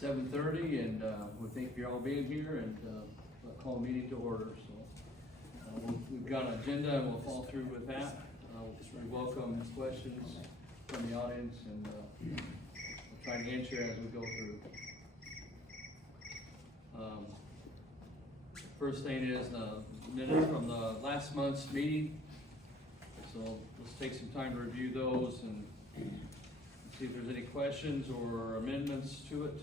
7:30, and we thank you all being here, and I'll call the meeting to order. So we've got an agenda, and we'll follow through with that. We welcome questions from the audience, and we'll try to answer as we go through. First thing is minutes from the last month's meeting. So let's take some time to review those and see if there's any questions or amendments to it.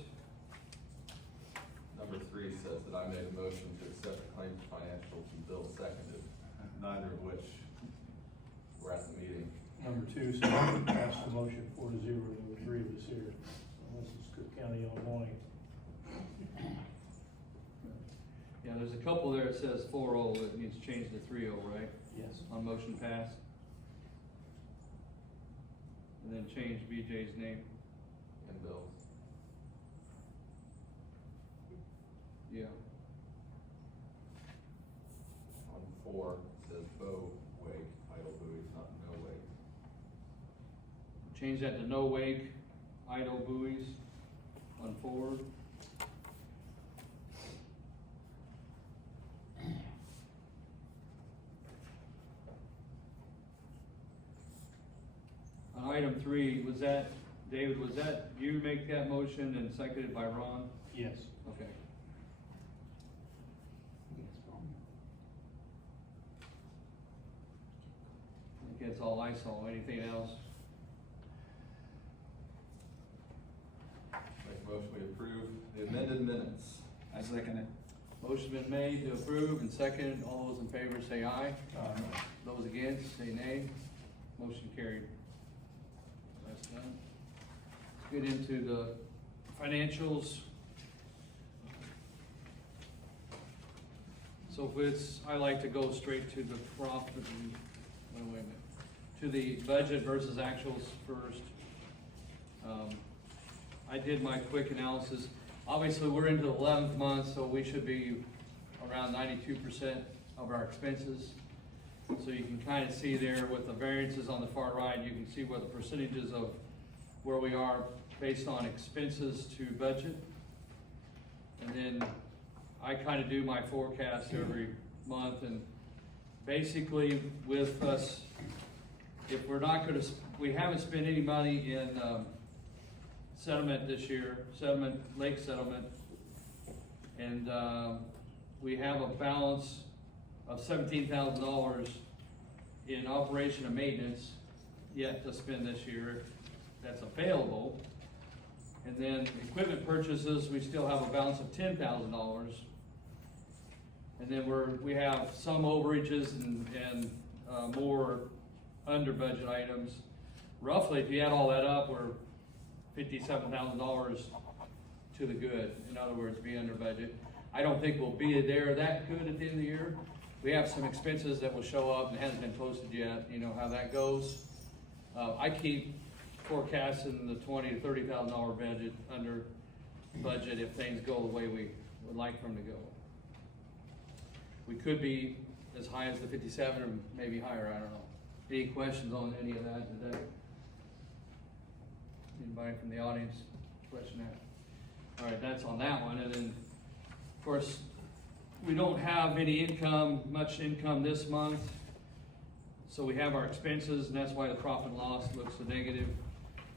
Number 3 says that I made a motion to accept the claims financials and Bill seconded, neither of which were at the meeting. Number 2 says we passed the motion 4-0. There were 3 of us here. So this is Cook County, Illinois. Yeah, there's a couple there that says 4-0, that needs changed to 3-0, right? Yes. On motion pass. And then change BJ's name. And Bill's. Yeah. On 4, it says bow wake, idle buoys, not no wake. Change that to no wake, idle buoys on 4. On item 3, was that, David, was that, you make that motion and seconded by Ron? Yes. Okay. I think that's all I saw. Anything else? Make a motion we approve the amended minutes. I second it. Motion's been made to approve and seconded. All those in favor say aye. Those against say nay. Motion carried. That's done. Let's get into the financials. So if it's, I like to go straight to the profit, wait a minute, to the budget versus actuals first. I did my quick analysis. Obviously, we're into the 11th month, so we should be around 92% of our expenses. So you can kind of see there with the variances on the far right, you can see what the percentages of where we are based on expenses to budget. And then I kind of do my forecast every month, and basically with us, if we're not going to, we haven't spent any money in settlement this year, lake settlement, and we have a balance of $17,000 in operation and maintenance yet to spend this year. That's available. And then equipment purchases, we still have a balance of $10,000. And then we have some overages and more under budget items. Roughly, if you add all that up, we're $57,000 to the good. In other words, be under budget. I don't think we'll be there that good at the end of the year. We have some expenses that will show up and hasn't been posted yet. You know how that goes. I keep forecasting the $20,000 to $30,000 budget under budget if things go the way we would like them to go. We could be as high as the 57 or maybe higher. I don't know. Any questions on any of that today? Anybody from the audience question that? All right, that's on that one. And then, of course, we don't have any much income this month. So we have our expenses, and that's why the profit and loss looks so negative.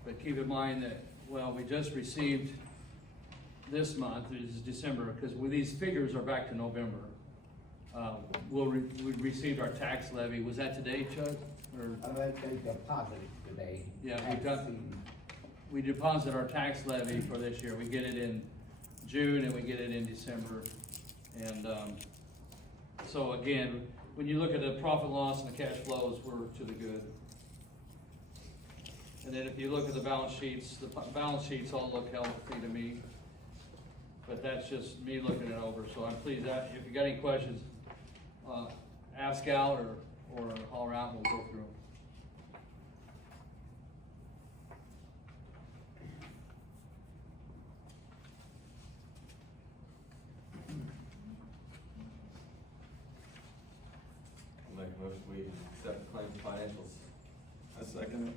But keep in mind that, well, we just received this month, it is December, because these figures are back to November. We received our tax levy. Was that today, Chuck? Or? They deposited today. Yeah, we deposit our tax levy for this year. We get it in June and we get it in December. And so again, when you look at the profit loss and the cash flows, we're to the good. And then if you look at the balance sheets all look healthy to me. But that's just me looking it over. So I'm pleased that if you got any questions, ask out or holler out and we'll go through them. Make a motion we accept the claims financials. I second it.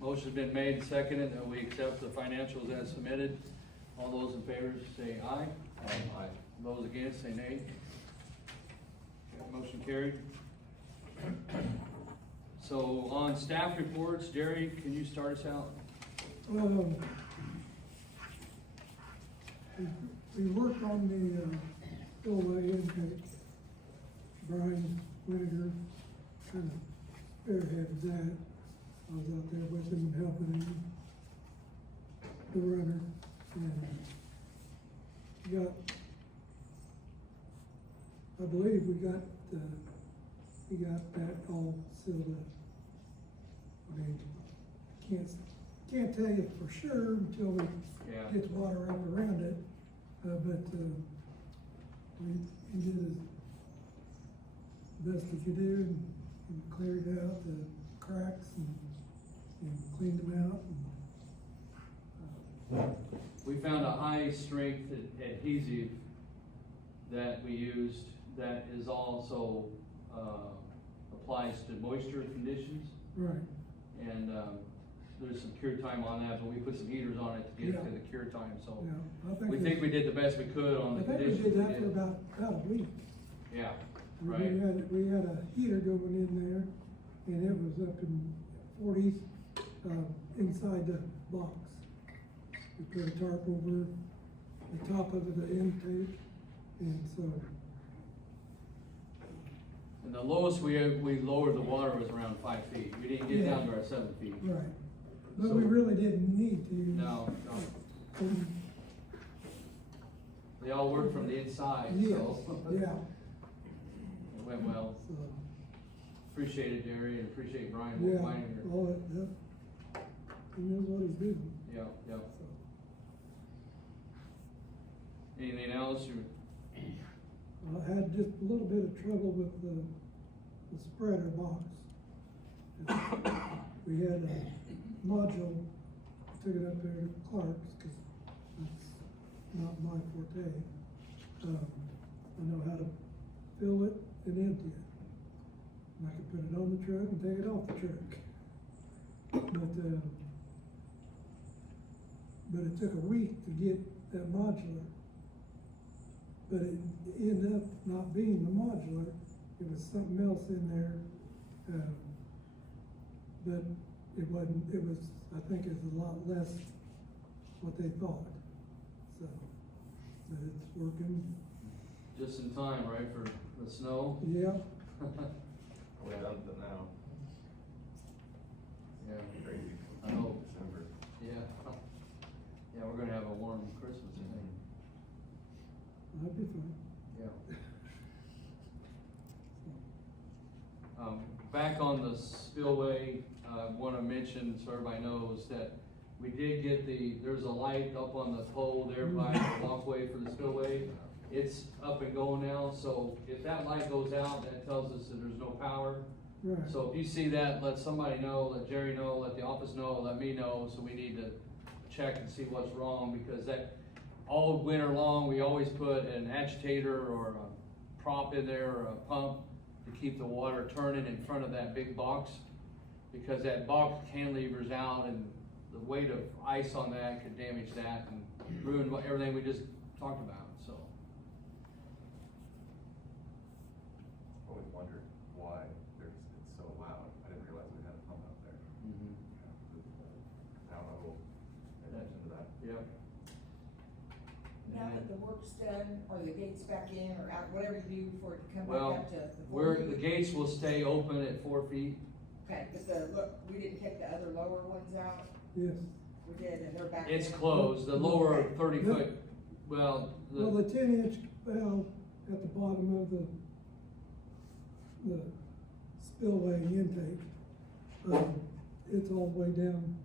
Motion's been made and seconded that we accept the financials as submitted. All those in favor say aye. Aye. Those against say nay. Okay, motion carried. So on staff reports, Jerry, can you start us out? We worked on the spillway intake. Brian Whitaker kind of spearheaded that. I was out there with him and helping him, the runner, and I believe we got that all sealed up. I mean, can't tell you for sure until we Yeah. get the water up around it, but, we did as best we could do and cleared out the cracks and cleaned them out and, We found a high strength adhesive that we used that is also, applies to moisture conditions. right, And, there's some cure time on that, but we put some heaters on it to get it to the cure time, so. yeah. We think we did the best we could on the I think we conditions did that for about a week. Yeah, We right. had a heater going in there, and it was up in 40s, inside the box. We put a tarp over the top of the intake, and so, And the lowest we lowered the water was around 5 feet. We didn't get down to our 7 feet. right. But we really didn't need to. No, no. They all work from the inside, Yes, so. yeah, It went well. so, Appreciate it, Jerry, and appreciate Brian yeah, for finding her. all that, he knows what he's doing, Yeah, yeah. so. Anything else? I had just a little bit of trouble with the spreader box. We had a module, took it up there to Clark's, cause that's not my forte. I know how to fill it and empty it. And I can put it on the truck and take it off the truck. But it took a week to get that modular. But it ended up not being the modular, it was something else in there. But it wasn't, it was, I think it was a lot less what they thought. So, but it's working, Just in time, right, for the snow? yeah, We're done to now. Yeah. Crazy. I know. December. Yeah. Yeah, we're gonna have a warm Christmas, I think. that'd be fine. Yeah. Back on the spillway, I wanna mention, so everybody knows, that we did get there's a light up on the pole there by the walkway for the spillway. It's up and going now, so if that light goes out, that tells us that there's no power. Right, So if you see that, let somebody know, let Jerry know, let the office know, let me know, so we need to check and see what's wrong, because that, all winter long, we always put an agitator or a prop in there or a pump to keep the water turning in front of that big box, because that box cantilevers out and the weight of ice on that could damage that and ruin everything we just talked about, so. Always wondered why it's so loud. I didn't realize we had a pump out there. Now I will pay attention to that. Yep. Now that the work's done, are the gates back in or out, whatever you do for it to come back Well, up to the. the gates will stay open at 4 feet. Okay, but look, we didn't take the other lower ones out, yes. we did, and they're back. It's in. closed, the lower 30 foot, well, Well, the 10-inch valve at the bottom of the spillway intake, it's all the way down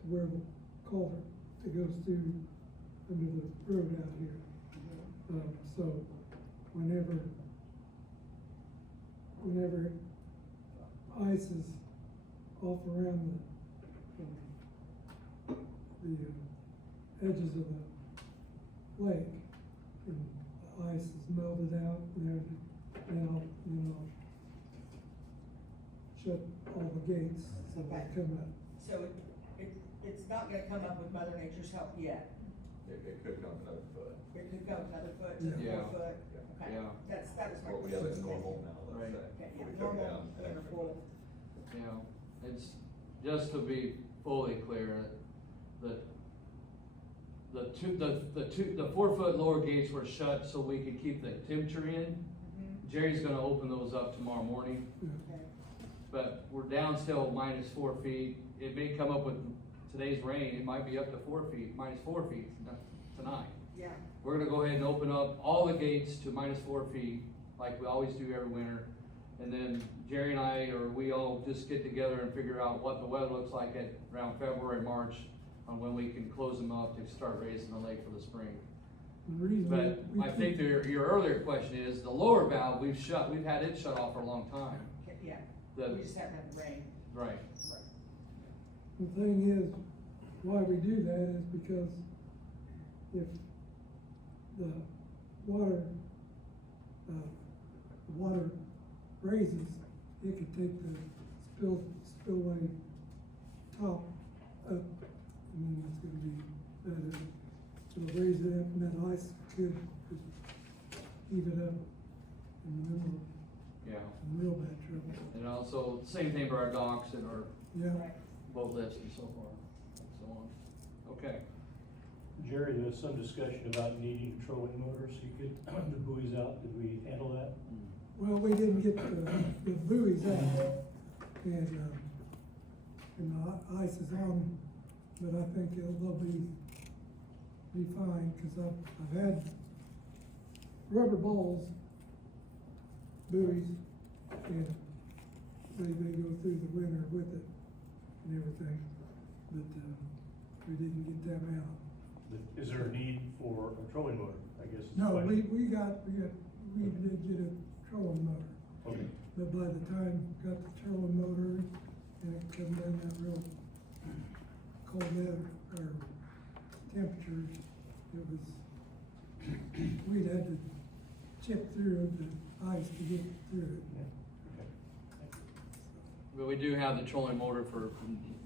to where the culvert that goes through under the road out here. So whenever ice is off around the edges of the lake, and the ice is melted out, then I'll shut all the gates so they come up. So it's not gonna come up with Mother Nature's help yet. It could come another foot. It could go another foot to Yeah. 4 foot, Yeah. okay, Yeah. that was my What we have question. is normal now, Right. let's say. Okay, We yeah, took it normal down an and a extra full. foot. You know, it's, just to be fully clear, the 4 foot lower gates were shut so we could keep the temperature in. Mhm. Jerry's gonna open those up tomorrow morning, Okay, but we're down still minus 4 feet. It may come up with today's rain, it might be up to 4 feet, minus 4 feet tonight. yeah, We're gonna go ahead and open up all the gates to minus 4 feet, like we always do every winter. And then Jerry and I, or we all just get together and figure out what the weather looks like at around February, March, on when we can close them up to start raising the lake for the spring. The reason But we I think keep- your earlier question is, the lower valve, we've had it shut off for a long time. okay, yeah, The- we just haven't had the rain. Right, Right. The thing is, why we do that is because if the water, raises, it could take the spillway top up, and then that's gonna be, it'll raise it up, and that ice could heave it up, and then we're yeah. in real bad trouble. And also, same thing for our docks and our Yeah, Right. boat lifts and so forth, and so on. Okay, Jerry, there was some discussion about needing a trolling motor, so you could put the buoys out. Did we handle that? well, we didn't get the buoys out, and the ice is on, but I think they'll be fine, cause I've had rubber balls, buoys, and they go through the winter with it and everything, but, we didn't get them out. Is there a need for a trolling motor, I guess? is the No, question. we did get a trolling motor, Okay, but by the time got the trolling motor and it come down that real cold weather, or temperatures, it was, we'd had to chip through the ice to get through it. okay. but we do have the trolling motor for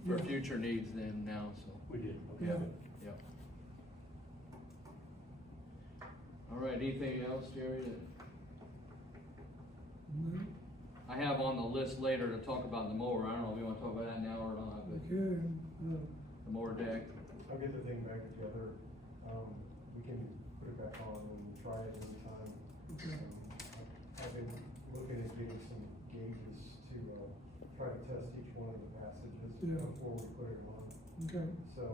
Yeah. future needs then now, so. We did, okay. Yeah. good. Yep. All right, anything else, Jerry? No, I have on the list later to talk about the mower. I don't know if you wanna talk about that now or not, but okay, the mower deck. I'll get the thing back together, we can put it back on and try it anytime. okay, I've been looking at getting some gauges to, try to test each one of the passages Yeah. before we put it on. okay, So,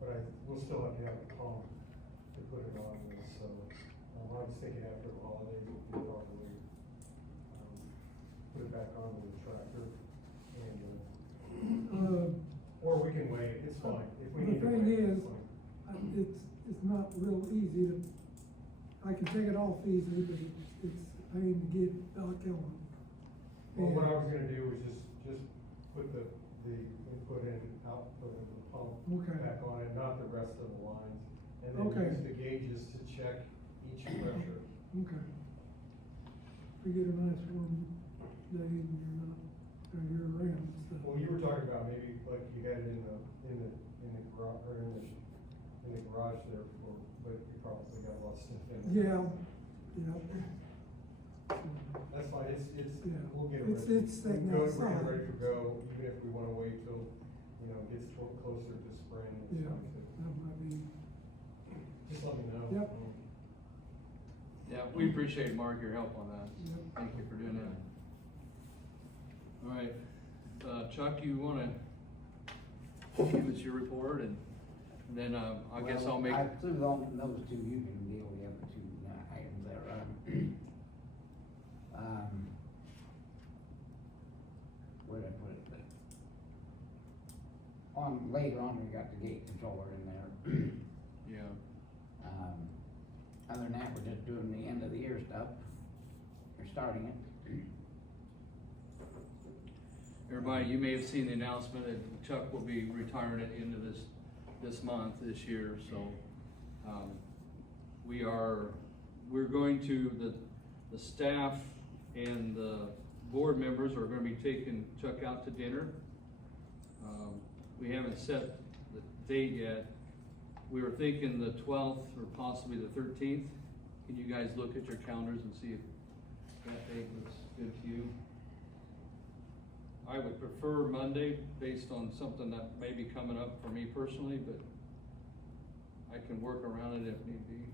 but we'll still have to have the pump to put it on, so, I was thinking after the holidays, we could probably, put it back on with the tractor, and, or we can wait, it's fine, if we The need to thing wait, is, it's fine. it's not real easy to, I can take it off easily, but it's a pain to get back on. Well, what I And- was gonna do was just put the input and output of the pump Okay. back on it, not the rest of the lines. And then Okay. use the gauges to check each pressure. Okay. We get a nice warm day and you're not, or you're around and stuff. Well, you were talking about maybe like you had it in the garage, or in the garage there for, but you probably got a lot of stuff in it. Yeah, yeah. That's fine, Yeah. we'll get it It's- ready. it's sitting We'll get it outside. ready to go, even if we wanna wait till, it gets closer to spring. it's Yeah, fine too. that might be, Just let me know. Yep. Yeah, we appreciate, Mark, your help on that. Yep. Thank you for doing that. All right, Chuck, you wanna give us your report and then, I guess I'll make. I threw on those two, you can deal with the other two items there. Where did I put it? Later on, we got the gate controller in there. Yeah, Other than that, we're just doing the end of the year stuff. We're starting it. everybody, you may have seen the announcement that Chuck will be retiring at the end of this month, this year, so, we're going to, the staff and the board members are gonna be taking Chuck out to dinner. We haven't set the date yet, we were thinking the 12th or possibly the 13th. Can you guys look at your calendars and see if that date looks good to you? I would prefer Monday based on something that may be coming up for me personally, but I can work around it if need be.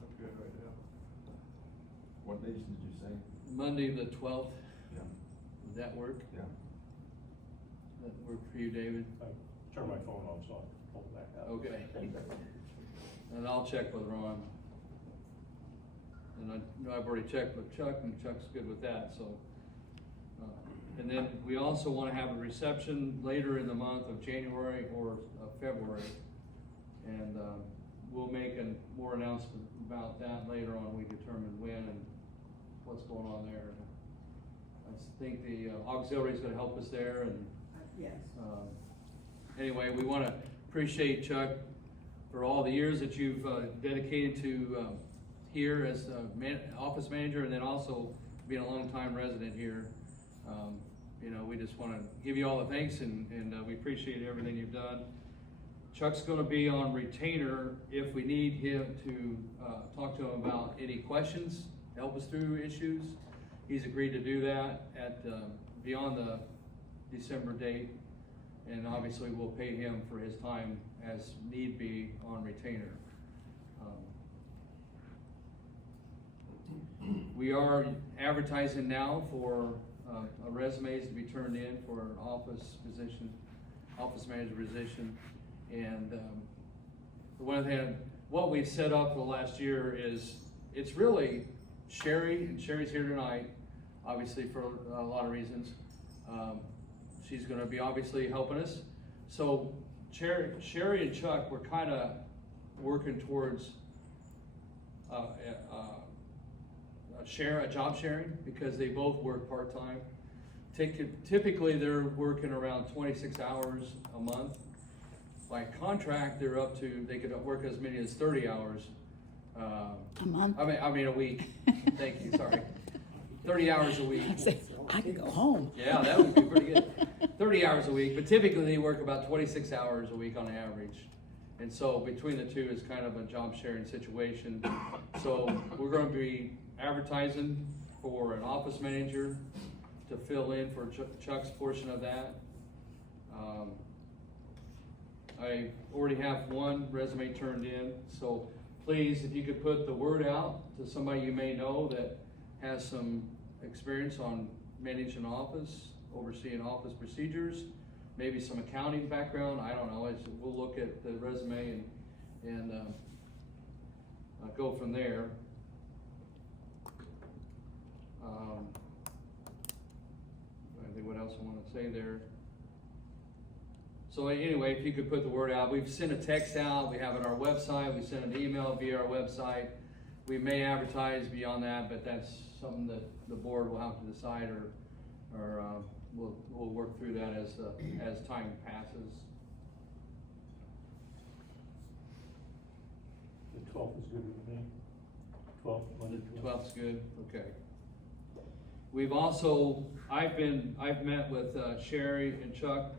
I'm good right now. What days did you say? Monday, the 12th, Yeah. would that work? Yeah. That work for you, David? I turn my phone off, so I'll pull it back out. Okay. And I'll check with Ron. And I know I've already checked with Chuck, and Chuck's good with that, so. And then we also wanna have a reception later in the month of January or February. And, we'll make more announcement about that later on, we determine when and what's going on there. I think the auxiliary's gonna help us there, and Yes. anyway, we want to appreciate Chuck for all the years that you've dedicated to here as office manager, and then also being a longtime resident here. You know, we just want to give you all the thanks, and we appreciate everything you've done. Chuck's going to be on retainer if we need him to talk to him about any questions, help us through issues. He's agreed to do that at beyond the December date, and obviously we'll pay him for his time as need be on retainer. We are advertising now for resumes to be turned in for an office manager position, and one thing, what we've set up for the last year is, it's really Sherry, and Sherry's here tonight, obviously for a lot of reasons. She's gonna be obviously helping us. So Sherry and Chuck, we're kinda working towards a job sharing, because they both work part-time. Typically, they're working around 26 hours a month. By contract, they could work as many as 30 hours. A month? I mean a week. Thank you, sorry. 30 hours a week. I said, I could go home. Yeah, that would be pretty good. 30 hours a week, but typically they work about 26 hours a week on average. And so between the two is kind of a job sharing situation. So we're gonna be advertising for an office manager to fill in for Chuck's portion of that. I already have one resume turned in, so please, if you could put the word out to somebody you may know that has some experience on managing office, overseeing office procedures, maybe some accounting background, I don't know, we'll look at the resume and go from there. I think what else I want to say there. So anyway, if you could put the word out, we've sent a text out, we have it on our website, we sent an email via our website. We may advertise beyond that, but that's something that the board will have to decide, or we'll work through that as time passes. The 12th is good with me. 12th, Monday. 12th's good, okay. We've also, I've met with Sherry and Chuck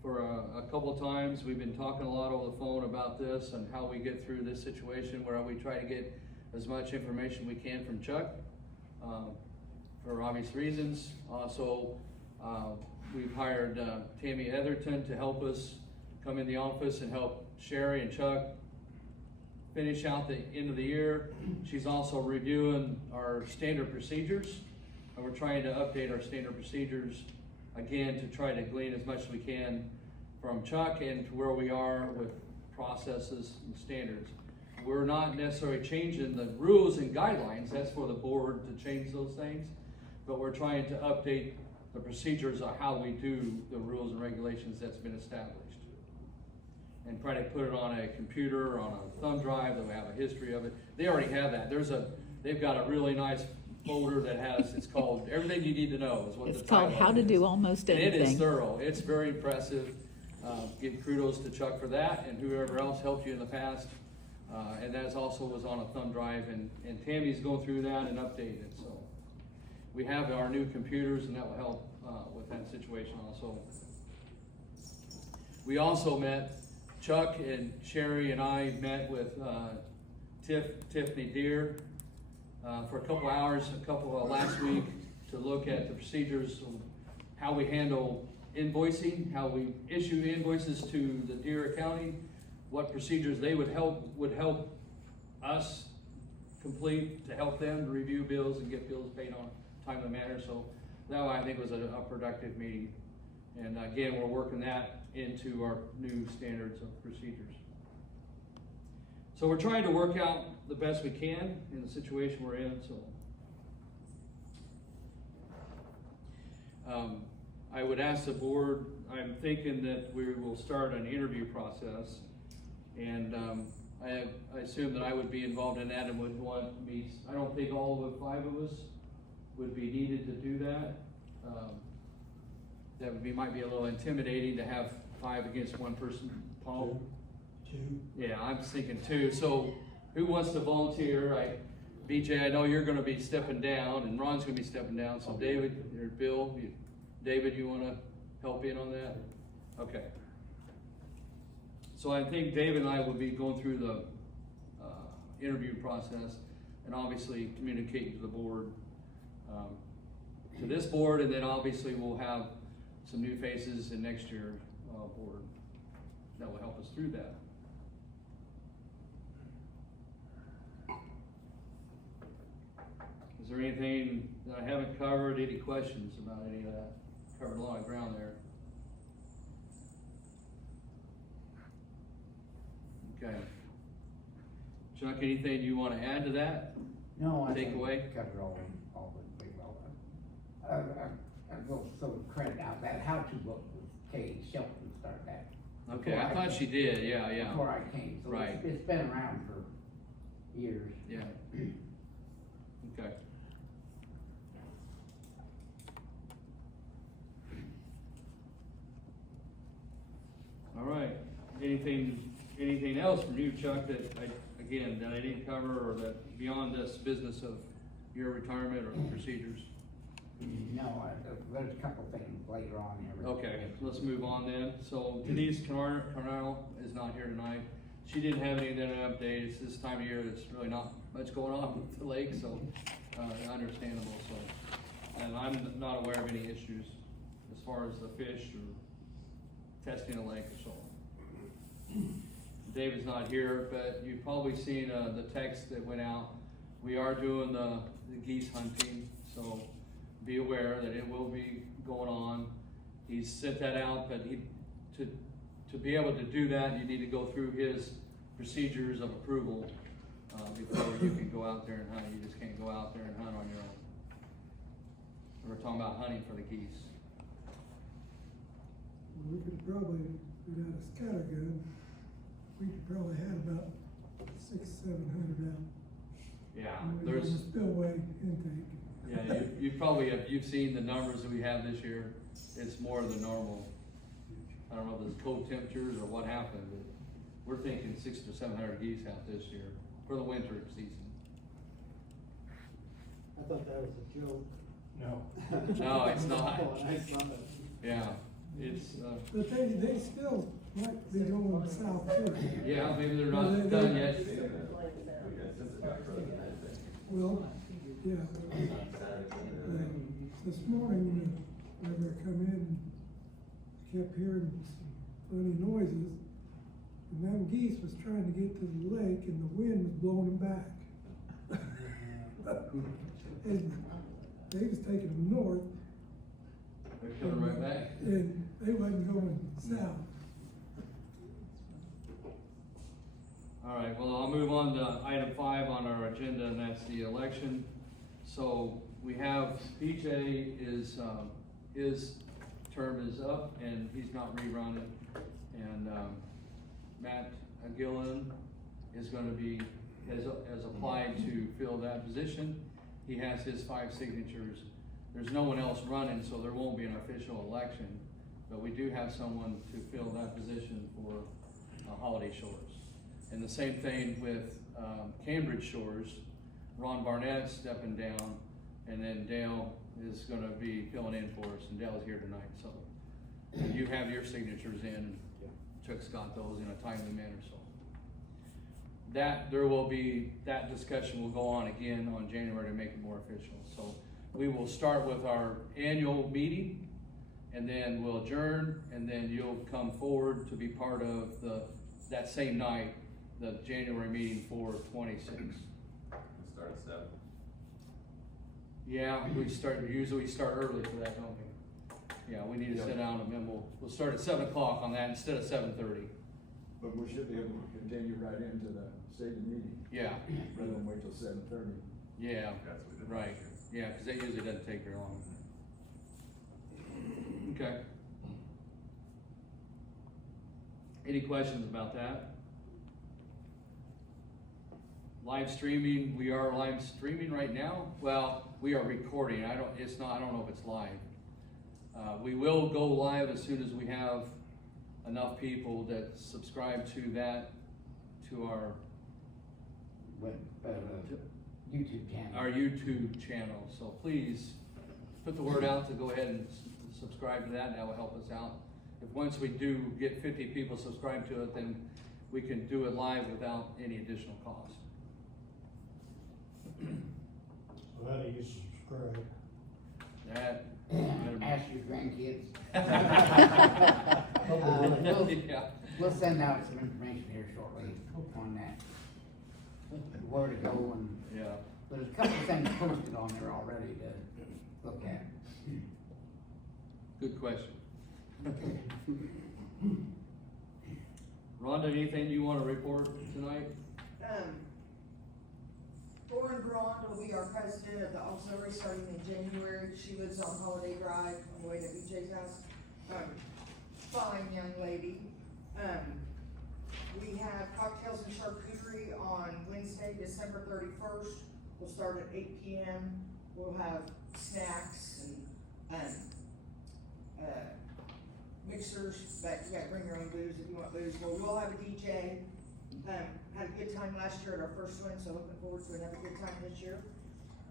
for a couple of times. We've been talking a lot over the phone about this and how we get through this situation, where we try to get as much information we can from Chuck, for obvious reasons. Also, we've hired Tammy Etherton to help us come in the office and help Sherry and Chuck finish out the end of the year. She's also reviewing our standard procedures, and we're trying to update our standard procedures again to try to glean as much as we can from Chuck and to where we are with processes and standards. We're not necessarily changing the rules and guidelines, that's for the board to change those things, but we're trying to update the procedures of how we do the rules and regulations that's been established. And try to put it on a computer, on a thumb drive, that we have a history of it. They already have that. They've got a really nice folder that has, it's called Everything You Need to Know is what It's the title called How of to it Do is. Almost And it is Anything. thorough. It's very impressive. Give kudos to Chuck for that, and whoever else helped you in the past. And that also was on a thumb drive, and Tammy's going through that and updating it. So we have our new computers, and that will help with that situation also. We also met, Chuck and Sherry and I met with Tiffany Deere for a couple hours, last week, to look at the procedures of how we handle invoicing, how we issue invoices to the Deere County, what procedures they would help us complete to help them review bills and get bills paid on a timely manner. So that I think was a productive meeting. And again, we're working that into our new standards of procedures. So we're trying to work out the best we can in the situation we're in. So I would ask the board, I'm thinking that we will start an interview process, and I assume that I would be involved in that and would want me. I don't think all of the 5 of us would be needed to do that. That would be, might be a little intimidating to have 5 against 1 person. Paul? 2. Yeah, I'm thinking 2. So who wants to volunteer? BJ, I know you're gonna be stepping down, and Ron's gonna be stepping down, so David, or Bill, David, you wanna help in on that? Okay. So I think David and I will be going through the interview process, and obviously communicating to the board, to this board, and then obviously we'll have some new faces in next year's board that will help us through that. Is there anything that I haven't covered? Any questions about any of that? Covered a lot of ground there. Okay. Chuck, anything you want to add to that? No, I Take think away? we covered all the pretty well. I will sort of credit out that how-to book with Kay Shelton started that. Okay, before I thought she did, yeah. Before I came, so Right. it's been around for years. Yeah. Okay. All right, anything else from you, Chuck, that I didn't cover, or that beyond this business of your retirement or the procedures? No, there's a couple things later on here. Okay, let's move on then. So Denise Carnell is not here tonight. She didn't have anything to update. It's this time of year, there's really not much going on with the lake, so, understandable, so. And I'm not aware of any issues as far as the fish or testing the lake or so on. David's not here, but you've probably seen, the text that went out. We are doing the geese hunting, so be aware that it will be going on. He's sent that out, but to be able to do that, you need to go through his procedures of approval before you can go out there and hunt. You just can't go out there and hunt on your own. We're talking about hunting for the geese. We could probably, without a scatter gun, we could probably have about 600-700 out. Yeah, On the spillway intake. Yeah, you've seen the numbers that we have this year. It's more than normal. I don't know if it's cold temperatures or what happened, but we're thinking 600 to 700 geese out this year for the winter season. I thought that was a joke. No. No, it's not. I saw it. Yeah, it's, But they still might be going south too. yeah, maybe they're not done yet. Well, yeah. This morning, whenever I come in, kept hearing some funny noises. And them geese was trying to get to the lake and the wind was blowing them back. And they was taking them north. They're coming right back. And they wasn't going south. All right, well, I'll move on to item 5 on our agenda, and that's the election. So we have PJ is, his term is up and he's not rerunning. And, Matt Gillen is gonna be, has applied to fill that position. He has his 5 signatures. There's no one else running, so there won't be an official election, but we do have someone to fill that position for Holiday Shores. And the same thing with Cambridge Shores. Ron Barnett's stepping down, and then Dale is gonna be filling in for us, and Dale's here tonight, so. you have your signatures in, and Chuck got those in a timely manner, so. That discussion will go on again on January to make it more official. So we will start with our annual meeting, and then we'll adjourn, and then you'll come forward to be part of that same night, the January meeting for 26. We start at 7. Yeah, usually we start early for that, don't we? Yeah, we need to sit down, and then we'll start at 7 o'clock on that instead of 7:30. But we should be able to continue right into the state meeting, Yeah, rather than wait till 7:30. yeah, That's what we did right, last year. yeah, because that usually doesn't take very long. Okay. Any questions about that? Live streaming, we are live streaming right now. Well, we are recording. I don't know if it's live. We will go live as soon as we have enough people that subscribe to our YouTube channel. our YouTube channel. So please put the word out to go ahead and subscribe to that. That will help us out. If once we do get 50 people subscribed to it, then we can do it live without any additional cost. So how do you subscribe? That. Ask your grandkids. Yeah. We'll send out some information here shortly on that. Where to go and, Yeah. there's a couple of things posted on there already to look at. Good question. Rhonda, anything you want to report tonight? Lauren Braun will be our president of the auxiliary starting in January. She lives on Holiday Drive on the way to BJ's house. Fine young lady. We have cocktails and charcuterie on Wednesday, December 31st. We'll start at 8 p.m. We'll have snacks and mixers, but you gotta bring your own booze if you want booze. Well, we'll have a DJ. Had a good time last year at our first one, so looking forward to another good time this year.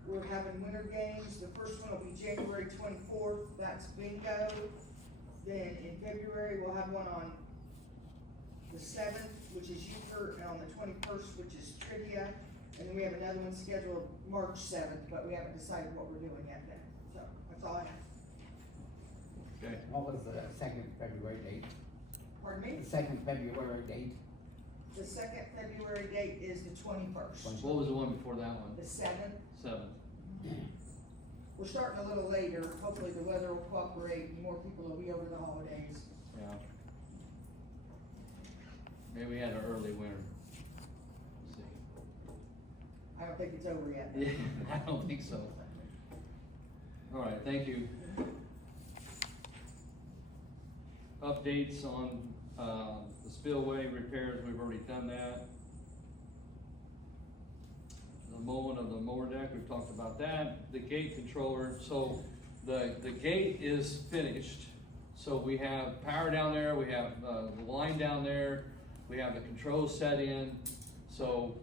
We're having winter games. The first one will be January 24th. That's bingo. Then in February, we'll have one on the 7th, which is Euchre, and on the 21st, which is trivia. And then we have another one scheduled March 7th, but we haven't decided what we're doing yet then. So that's all I have. Okay. What was the second February date? Pardon me? The second February date? The second February date is the 21st. What was the one before that one? The 7th. 7th. We're starting a little later. Hopefully the weather will cooperate and more people will be over the holidays. Yeah. Maybe we had an early winter. We'll see. I don't think it's over yet. Yeah, I don't think so. All right, thank you. Updates on the spillway repairs, we've already done that. The mowing of the mower deck, we've talked about that. The gate controller, so the gate is finished. So we have power down there, we have the line down there, we have the controls set in. So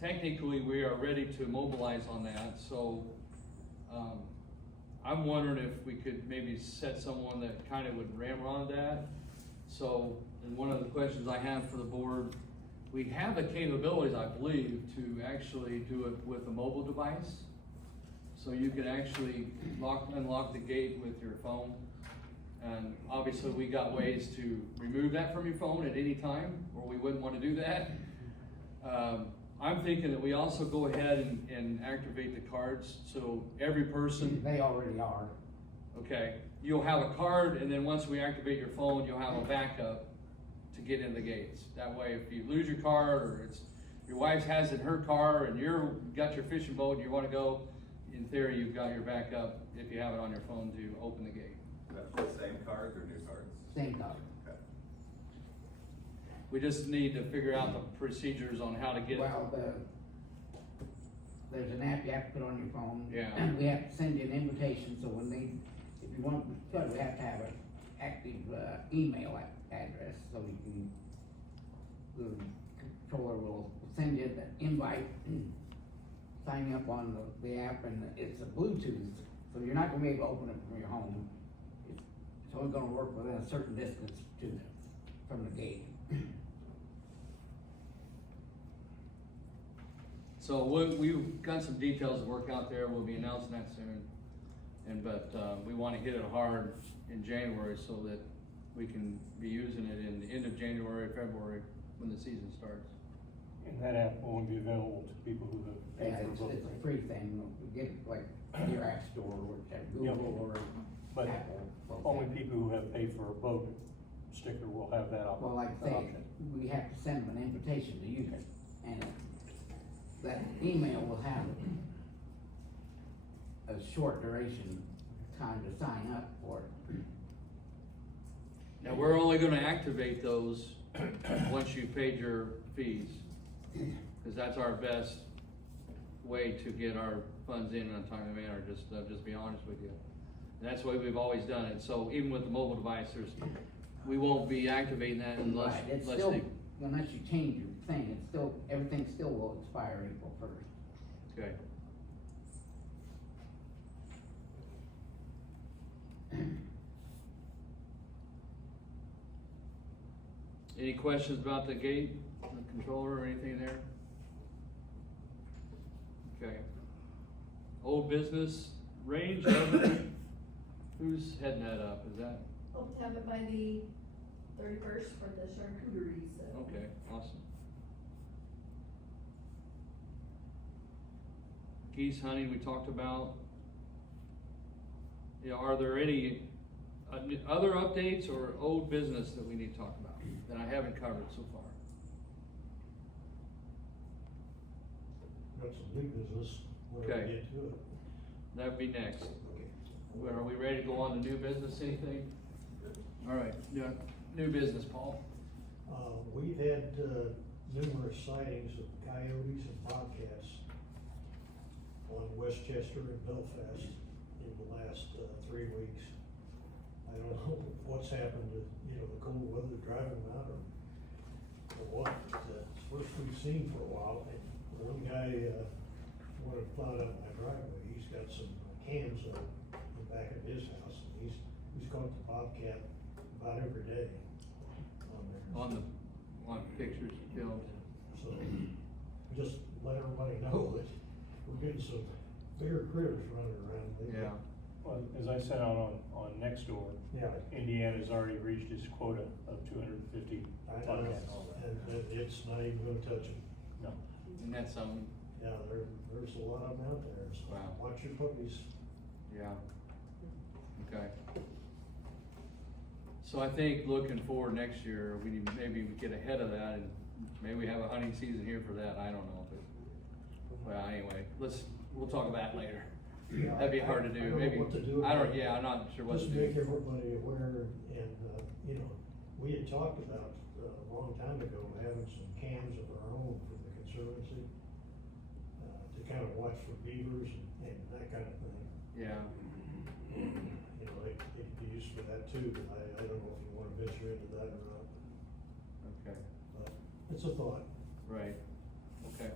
technically, we are ready to mobilize on that. So I'm wondering if we could maybe set someone that kind of would ramrod that. So, and one of the questions I have for the board, we have the capabilities, I believe, to actually do it with a mobile device. So you can actually unlock the gate with your phone. And obviously we got ways to remove that from your phone at any time, or we wouldn't want to do that. I'm thinking that we also go ahead and activate the cards, so every person. They already are. Okay, you'll have a card, and then once we activate your phone, you'll have a backup to get in the gates. That way, if you lose your card, or your wife has it in her car, and you've got your fishing boat and you wanna go, in theory, you've got your backup, if you have it on your phone, to open the gate. Is that for the same cards or new cards? Same card. Okay. We just need to figure out the procedures on how to get. Well, there's an app you have to put on your phone. Yeah. And we have to send you an invitation, so when if you want, because we have to have an active, email address, so you can, the controller will send you the invite, sign you up on the app, and it's a Bluetooth, so you're not gonna be able to open it from your home. It's So we're gonna work within a certain distance from the gate. So we've got some details to work out there, we'll be announcing that soon. But we wanna hit it hard in January so that we can be using it in the end of January, February, when the season starts. And that app will only be available to people who have paid Yeah, for a it's boat. a free thing, you get like your app store, or Google or But Apple. both only have it. people who have paid for a boat sticker will have that Well, like I that say, option. we have to send them an invitation to use it, and that email will have a short duration time to sign up for it. Now, we're only gonna activate those once you've paid your fees, cause that's our best way to get our funds in a timely manner, just be honest with you. And that's the way we've always done it, so even with the mobile device, we won't be activating that unless, Right, it's unless still, they, unless you change your thing, it's still, everything still will expire April 1st. okay. Any questions about the gate, the controller, or anything there? Okay. Old business, range, who's heading that up, is that, Hope to have it by the 31st for the charcuterie, so. okay, awesome. Geese hunting, we talked about. Yeah, are there any other updates or old business that we need to talk about that I haven't covered so far? Got some new business, when Okay. we get to it. That'd be next. Well, are we ready to go on to new business, anything? All right, yeah, new business, Paul. We've had, numerous sightings of coyotes and bobcats on Westchester and Belfast in the last, 3 weeks. I don't know what's happened to, the cold weather driving them out or what, but, it's the first we've seen for a while. And one guy, wanted to plow out my driveway, he's got some cams on the back of his house, and he's caught the bobcat about every day on there. On pictures, films. So, just let everybody know that we're getting some bigger critters running around. Yeah. Well, as I sent out on Nextdoor, Yeah. Indiana's already reached its quota of 250 I know, bobcats. and it's not even gonna touch them. No. And that's something, Yeah, there's a lot of them out there, so Wow. watch your puppies. yeah. Okay. So I think looking forward next year, we need, maybe we get ahead of that and maybe we have a hunting season here for that, I don't know, but, well, anyway, we'll talk about that later. Yeah, That'd be hard to I do, don't know maybe, what to do I don't, about it. yeah, I'm not sure what to Just do. make everybody aware, and, we had talked about, a long time ago, having some cams of our own for the conservancy, to kind of watch for beavers and that kind of thing. Yeah, It could be used for that too, but I don't know if you wanna venture into that or not, okay, but it's a thought. right, okay.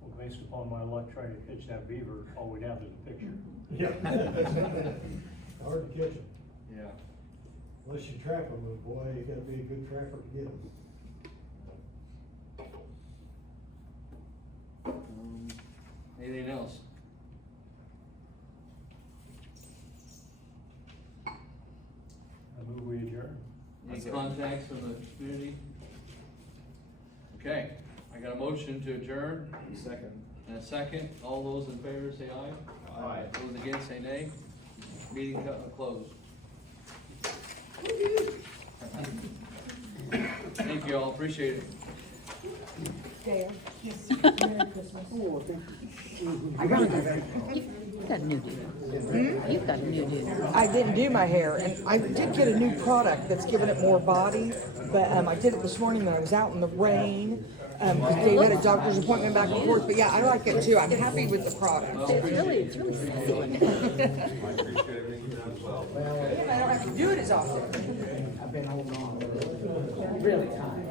Well, based upon my luck trying to catch that beaver all the way down to the picture. Yeah. Hard to catch them, Yeah, unless you trap them, and boy, you gotta be a good trapper to get them. anything else? I move we adjourn. Any contacts from the community? Okay, I got a motion to adjourn. Second. And a second, all those in favor say aye. Aye. Those against say nay. Meeting closed. Thank you all, appreciate it. Dale, Merry Christmas. I got You've got a new dude. You've got a new dude. I didn't do my hair, and I did get a new product that's giving it more body, but, I did it this morning when I was out in the rain. Dave had a doctor's appointment back and forth, but yeah, I like it too, I'm happy with the product. It's really sexy. I don't have to do it as often. I've been holding on really tight.